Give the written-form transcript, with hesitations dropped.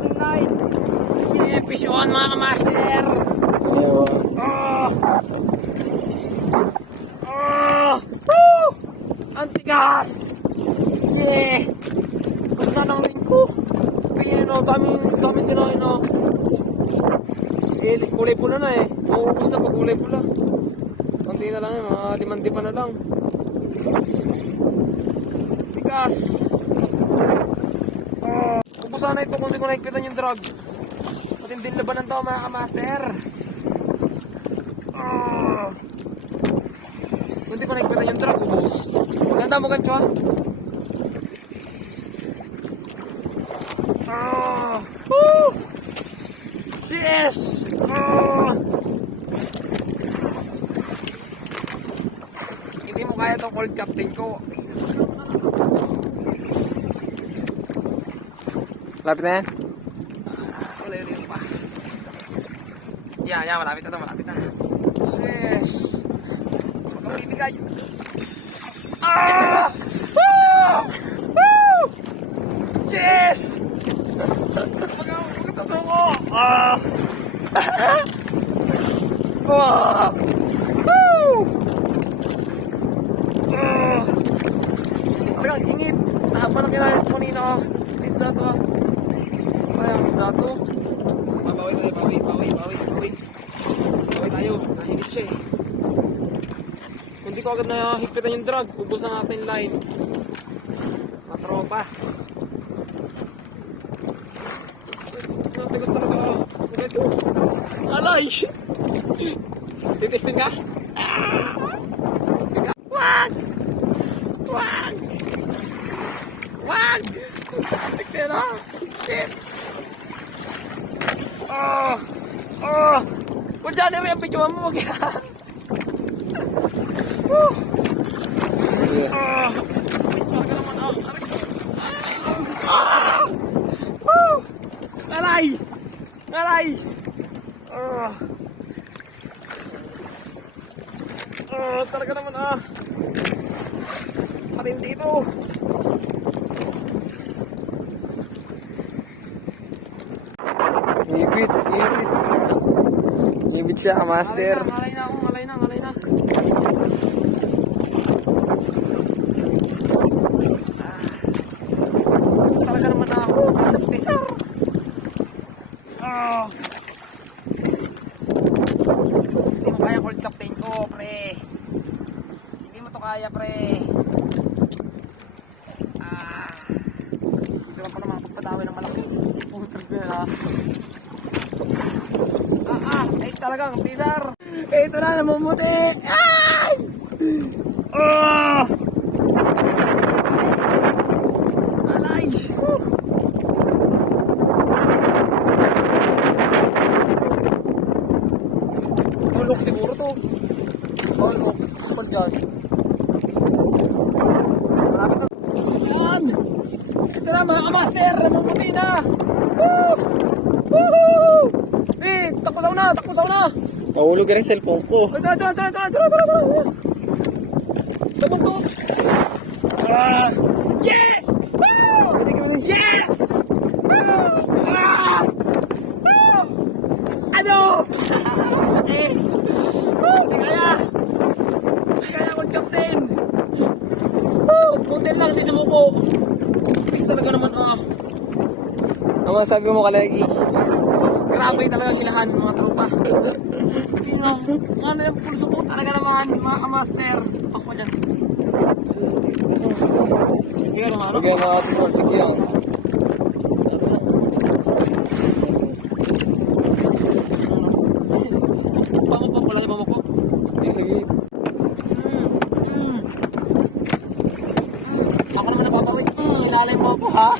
aking line. Yeah, fish on mga kamaster. Woo! Ang tigas. Yeah. Basta ng ring ko. Pili no, daming tinahin no. Eh, kulay pula na eh. Maubos na pag kulay pula. Kunti na lang eh, mga 5 dipa na lang. Tigas. Ubos sana ito kung di ko naikpitan yung drug. Matinding labanan to mga kamaster. Kung di ko naikpitan yung drug, ubos. Ganda mo gancho ha? Woo! Yes! Hindi mo kaya tong cold captain ko. Lapit na yan? Wala yun pa. Yeah, malapit na to, malapit na. Yes! Huwag kang bibigay. Woo! Woo! Yes! Huwag kang sasungo. Woo! Talagang ingit. Haba ng kinalit ko kanina. Isda to ha. Ay, ang isda to. Bawi tayo, bawi. Bawi tayo. Nahigit siya eh. Kung di ko agad na higpitan yung drug, ubos ang ating line. Matropa. Tigas talaga. Alay! Titesting ka? Wag! Wag! Wag! Tignan na! Shit! Kung dyan naman yung video mo, wag yan! Alay! Alay! Talaga naman matindi ito. Ibit siya, master. Malay na. Talaga naman ako. Tisar. Hindi mo kaya cold captain ko, pre. Hindi mo to kaya, pre. Hindi lang pa naman pagpadawi ng malaki. Putas na ha. Ay talagang tisar. Ito na, namumuti. Ay! Alay! Tulok siguro to. Tulok. Kapag dyan. Malapit na. Yan! Ito na mga kamaster. Namumuti na. Woo! Woohoo! Eh, takbo sa una. Mahulog rin cellphone ko. Tara. Sabuntot. Yes! Woo! Yes! Woo! Woo! Ano? Di kaya ko captain. Putin lang, di sumuko. Talaga naman Ano sabi mo kalagi? Grabe talaga kilahan ng mga tropa. Ano yung pulso ko talaga naman mga master. Ako dyan. Sige naman. Sige na ako. Sige yan. Pamapapalaki mo ko. Sige. Ako naman napapawi. Ilalay mo ako ha.